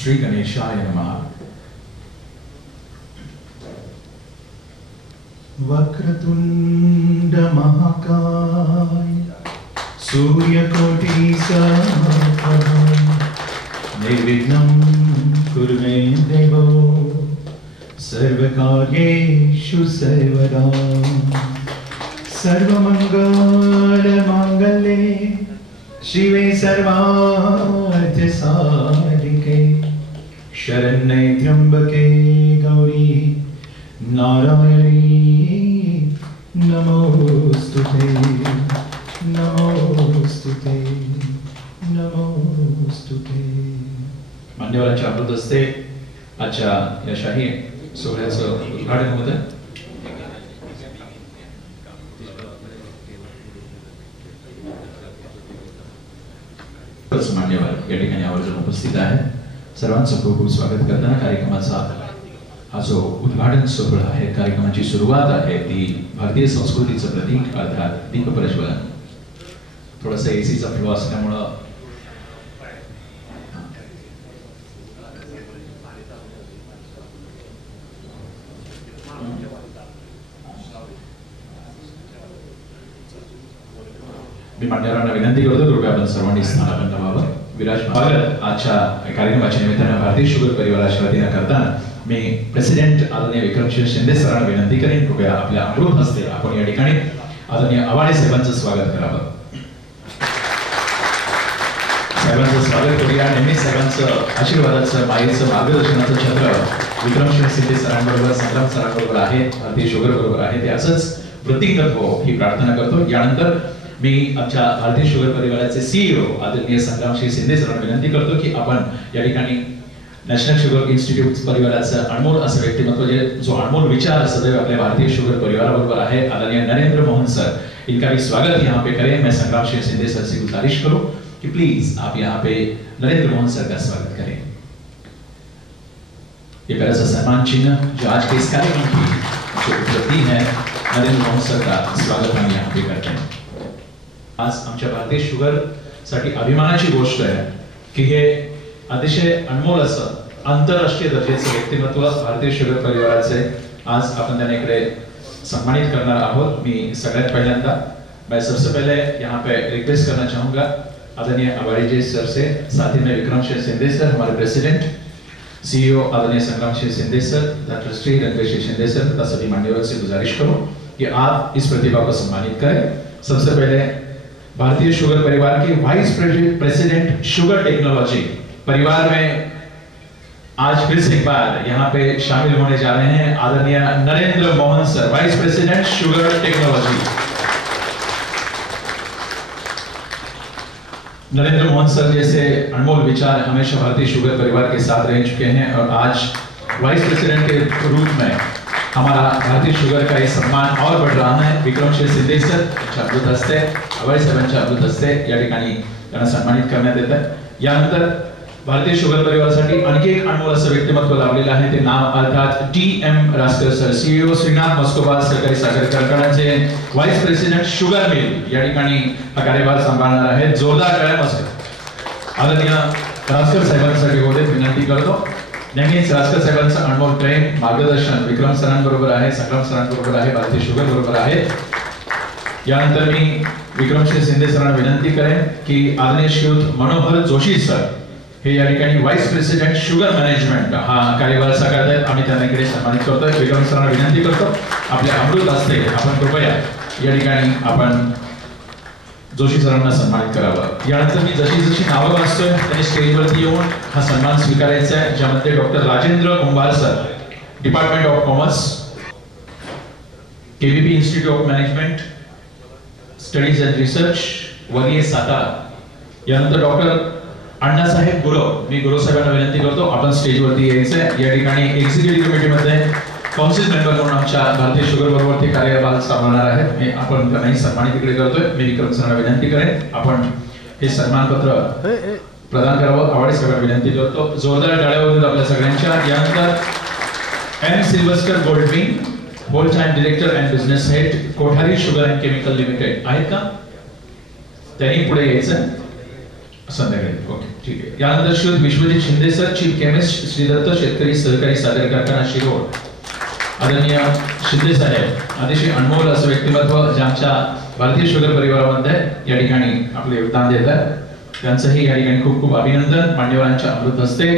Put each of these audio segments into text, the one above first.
श्री गणेशाय नमः। वक्रतुंड महाकाय सूर्यकोटि समप्रभ निर्विघ्नं कुरु मे देव सर्वकार्येषु सर्वदा सर्वमंगलमांगल्ये शिवे सर्वार्थसाधिके शरण्ये त्र्यंबके गौरी नारायणी नमोस्तुते नमोस्तुते नमोस्तुते। मान्यवरांच्या अमृत हस्ते आजच्या या शाही सोहळ्याचं उद्घाटन होतं। मान्यवर या ठिकाणी आवर्जून उपस्थित आहे। सर्वांचं खूप खूप स्वागत करताना कार्यक्रमाचा हा जो उद्घाटन सोहळा आहे, कार्यक्रमाची सुरुवात आहे ती भारतीय संस्कृतीचं प्रतीक अर्थात दीप प्रज्वलन। थोडासा एसीचा फ्लो असल्यामुळं मी मान्यवरांना विनंती करतो कृपया आपण सर्वांनी स्थानापन्न व्हावं। विराजमान आजच्या कार्यक्रमाच्या निमित्तानं भारतीय शुगर परिवाराच्या वतीनं करताना मी प्रेसिडेंट आदरणीय विक्रमसिंह शिंदे सरांना विनंती करेन कृपया आपल्या अमृत हस्ते आपण या ठिकाणी आदरणीय आवाडे साहेबांचं स्वागत करावं। साहेबांचं स्वागत करूया। नेहमी साहेबांचं आशीर्वादाचं मायेचं मार्गदर्शनाचं छत्र विक्रमसिंह शिंदे सरांबरोबर संग्राम सरांबरोबर आहे, भारतीय शुगर बरोबर आहे, ते असंच वृत्तिंगत हो ही प्रार्थना करतो। यानंतर मी आमच्या भारतीय शुगर परिवाराचे सीईओ आदरणीय संग्रामसिंह शिंदे सरांना विनंती करतो की आपण या ठिकाणी नॅशनल शुगर इंस्टिट्यूट परिवाराचं अनमोल असं व्यक्तिमत्व जो अनमोल विचार सदैव अपने भारतीय शुगर परिवार बरोबर है, आदरणीय नरेंद्र मोहन सर, इनका भी स्वागत यहाँ पे करें। मैं संग्रामसिंह शिंदे सर से गुजारिश करूं कि प्लीज आप यहाँ पे नरेंद्र मोहन सर का स्वागत करें। ये प्यारा सा सम्मान चिन्ह जो आज के इस कार्यक्रम की जो उपलब्धि है, नरेंद्र मोहन सर का स्वागत हम यहाँ पे करते हैं। आज आमच्या भारतीय शुगर साठी अभिमानाची गोष्ट आहे की हे अतिशय अनमोल असं आंतरराष्ट्रीय दर्जाचं व्यक्तिमत्व भारतीय शुगर परिवाराचे आज आपण त्यांना इकडे सम्मानित करणार आहोत। मी सगळ्यात पहिल्यांदा मैं सबसे पहले यहाँ पे रिक्वेस्ट करना चाहूंगा आदरणीय आवाड़ी जी सर से, साथ ही में विक्रमसिंह शिंदे सर हमारे प्रेसिडेंट सीईओ आदरणीय Sangramsingh Shinde sir, trustee Rangesh Shinde sir तथा सभी मान्यवर से गुजारिश करूं कि आप इस प्रतिभा को सम्मानित करें। सबसे पहले भारतीय शुगर परिवार के वाइस प्रेसिडेंट शुगर टेक्नोलॉजी परिवार में आज फिर से एक बार यहाँ पे शामिल होने जा रहे हैं आदरणीय Narendra Mohan sir, vice president sugar technology. Narendra Mohan sir जैसे अनमोल विचार हमेशा भारतीय शुगर परिवार के साथ रह चुके हैं और आज वाइस प्रेसिडेंट के रूप में हमारा भारतीय शुगर का ये सम्मान और बढ़ रहा है। विक्रमसिंह शिंदे सर अमृत हस्ते आवाडी साहेबांच्या अमृत हस्ते या ठिकाणी त्यांना सन्मानित करण्यात येत आहे। यानंतर भारतीय शुगर परिवारासाठी आणखी एक अनमोल असं व्यक्तिमत्व लाभलेलं आहे, ते नाव अर्थात T M. Raskar sir, CEO Shrinath Maskoba सहकारी साखर कारखान्याचे वाइस प्रेसिडेंट शुगर मिल या ठिकाणी हा कार्यभार सांभाळणार आहेत। जोरदार टाळ्या वाजवा आदरणीय रासकर साहेबांसाठी होते विनंती करतो। नेहमीच रासकर साहेबांचं अनमोल प्रेम मार्गदर्शन विक्रम सरांबरोबर आहे, संग्राम सरांबरोबर आहे, भारतीय शुगर बरोबर आहे। यानंतर मी विक्रमसिंह शिंदे सरांना विनंती करेन की आदरणीय श्रीयुत मनोहर जोशी सर हे या ठिकाणी वाइस प्रेसिडेंट शुगर मॅनेजमेंट हा कार्यभार साकारतायत, आम्ही त्यांना इकडे सन्मानित करतोय। विक्रम सरांना विनंती करतो आपल्या अमृत हस्ते आपण कृपया या ठिकाणी आपण जोशी सरांना सन्मानित करावं। यानंतर मी जशी जशी नावं वाचतोय त्यांनी स्टेजवरती येऊन हा सन्मान स्वीकारायचा आहे, ज्यामध्ये doctor Rajendra Kumbhar sir, department of commerce, KBP institute of management studies and research, वरीय सातारा। यानंतर डॉक्टर अण्णासाहेब गुरव, मी गुरव साहेबांना विनंती करतो आपण स्टेजवरती यायचं आहे। या ठिकाणी एक्झिक्युटिव्ह कमिटीमध्ये काउन्सिल मेंबर म्हणून आमच्या भारतीय शुगर बरोबर ते कार्यभार सांभाळणार आहेत, मी आपण त्यांनाही सन्मानित इकडे करतोय। मी विक्रम सरांना विनंती करेन आपण हे सन्मानपत्र प्रदान करावं, आवाडी साहेबांना विनंती करतो। जोरदार टाळ्या वाजवून आपल्या सगळ्यांच्या। यानंतर M Silvester Goldwin, whole time director and business head, Kothari sugar and chemical limited आहेत का? त्यांनी पुढे यायचं। संध्याकाळी ओके ठीक आहे. यानंतर Shri Vishwajit Shinde sir, chief chemist, Shri Datta शेतकरी सहकारी साखर कारखाना शिरोळ. आदरणीय शिंदे साहेब अतिशय अनमोल असं व्यक्तिमत्व जे आमच्या भारतीय शुगर परिवारामध्ये या ठिकाणी आपले योगदान देतात, त्यांचंही या ठिकाणी खूप खूप अभिनंदन. मान्यवरांच्या अमृत हस्ते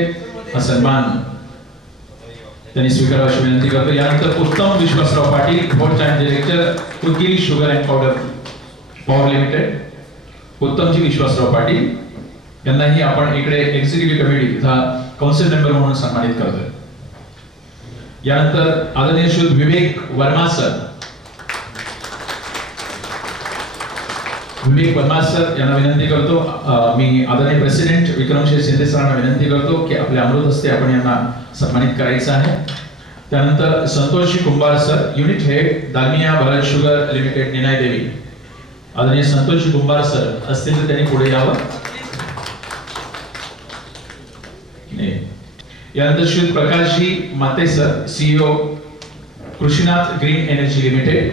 हा सन्मान त्यांनी स्वीकारावाची विनंती करतो. यानंतर Uttam Vishwasrao Patil, fourth time director Udgir sugar and powder power limited. उत्तमजी विश्वासराव पाटील यांनाही आपण इकडे एक्झिक्युटिव्ह कमिटी तथा काउन्सिल मेंबर म्हणून सन्मानित करतोय. यानंतर आदरणीय श्री विवेक वर्मा सर, विवेक वर्मा सर यांना विनंती करतो, मी आदरणीय प्रेसिडेंट विक्रमसिंह शिंदे सरांना विनंती करतो की आपल्या अमृत हस्ते आपण यांना सन्मानित करायचं आहे. त्यानंतर संतोषजी Kumbhar sir, unit head Dalmia Bharat sugar limited Ninai Devi. आदरणीय संतोषजी कुंभार सर असतील तर त्यांनी पुढे यावं. यानंतर श्री प्रकाशजी Mate sir, CEO Krishinath green energy limited.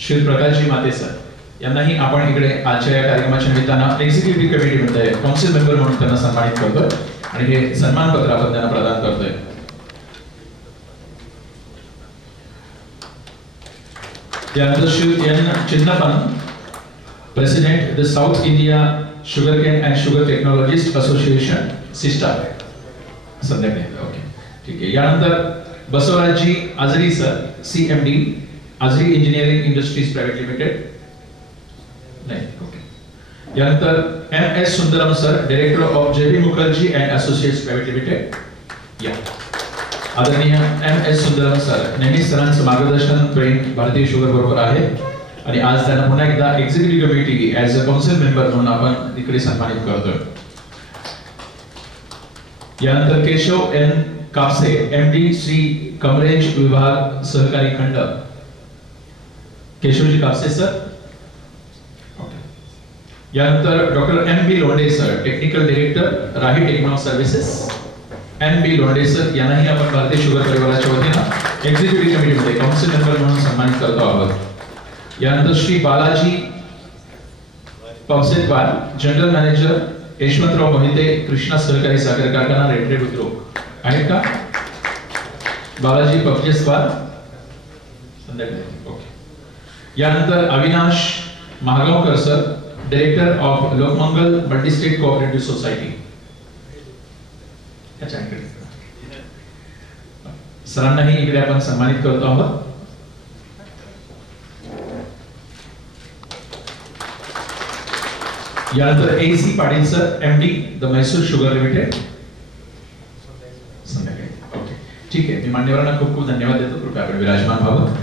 Shri प्रकाशजी माते सर यांनाही आपण इकडे आजच्या या कार्यक्रमाच्या निमित्तानं एक्झिक्युटिव्ह कमिटीमध्ये काउन्सिल मेंबर म्हणून त्यांना सन्मानित करतोय आणि हे सन्मान पत्र आपण त्यांना प्रदान करतोय. यानंतर Shri N Chinnappan, president the South India sugar cane and sugar technologist association SISTA. संध्याकाळी ओके ठीक आहे. यानंतर बसवराजजी Ajari sir, CMD Ajari engineering industries private limited. नाही ओके. यानंतर M S Sundaram sir, director of JB Mukherjee and associates private limited. या आदरणीय एम एस सुंदरम सर नेहमी सरांचं मार्गदर्शन प्रेम भारतीय शुगर बरोबर आहे आणि आज त्यांना पुन्हा एकदा executive committee as a council member म्हणून आपण इकडे सन्मानित करतोय. यानंतर केशव एन कापसे, एमडी श्री कमरेज विभाग सहकारी खंड. केशवजी कापसे सर. यानंतर डॉक्टर एम बी लोंढे सर, टेक्निकल डायरेक्टर राही टेक्नो सर्व्हिसेस. एम बी लोंढे सर यांनाही आपण भारतीय शुगर परिवाराच्या वतीनं एक्झिक्युटिव्ह कमिटीमध्ये काउन्सिल मेंबर म्हणून सन्मानित करतो आहोत. यानंतर श्री बालाजी पवसेतवार, जनरल मॅनेजर यशवंतराव मोहिते कृष्णा सहकारी साखर कारखाना रेडरेड उद्योग. आहेत का बालाजी पवसेतवार? ओके. यानंतर Avinash Mahagaonkar sir, director of Lokmangal multistate cooperative society. सरांनाही इकडे आपण सन्मानित करतो आहोत. यानंतर A C Patil sir, MD the Mysore sugar limited. संध्याकाळी ओके ठीक आहे. मी मान्यवरांना खूप खूप धन्यवाद देतो. कृपया आपण विराजमान व्हावं.